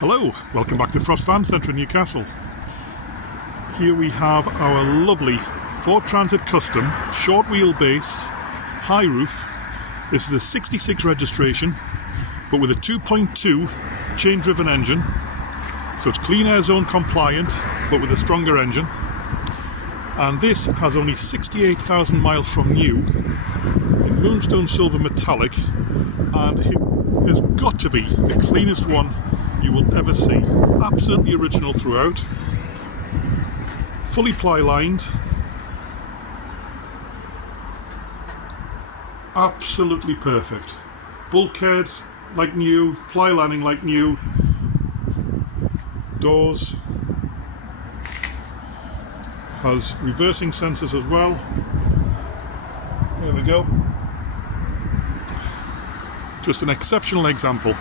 Hello, welcome back to Frost Van Centre in Newcastle. Here we have our lovely Ford Transit Custom short wheelbase high roof. This is a 66 registration but with a 2.2 chain driven engine, so it's clean air zone compliant but with a stronger engine, and this has only 68,000 miles from new in moonstone silver metallic, and it has got to be the cleanest one you will ever see. Absolutely original throughout, fully ply lined, absolutely perfect. Bulkhead like new, ply lining like new, doors, has reversing sensors as well. There we go. Just an exceptional example.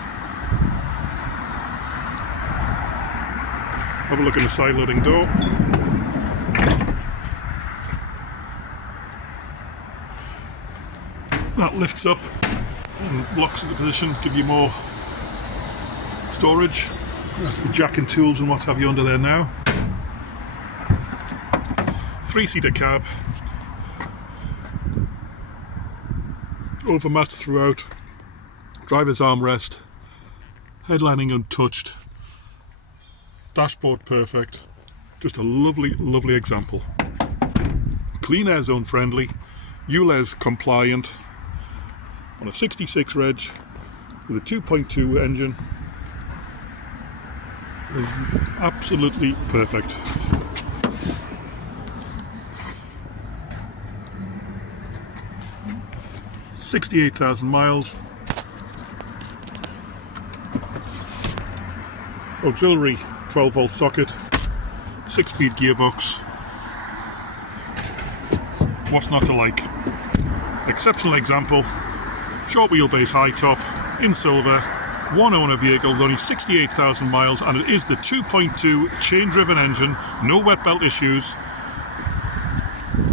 Have a look at the side loading door. That lifts up and locks into position, give you more storage. That's the jack and tools and what have you under there now. 3-seater cab. Overmats throughout. Driver's armrest. Headlining untouched. Dashboard perfect. Just a lovely, lovely example. Clean air zone friendly, Ulez compliant, on a 66 reg with a 2.2 engine. Is absolutely perfect. $68,000 miles. Auxiliary 12-volt socket, 6-speed gearbox. What's not to like? Exceptional example. Short wheelbase high top in silver, one owner vehicle with only 68,000 miles, and it is the 2.2 chain driven engine, no wet belt issues.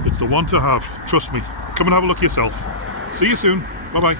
It's the one to have, trust me. Come and have a look yourself. See you soon. Bye bye.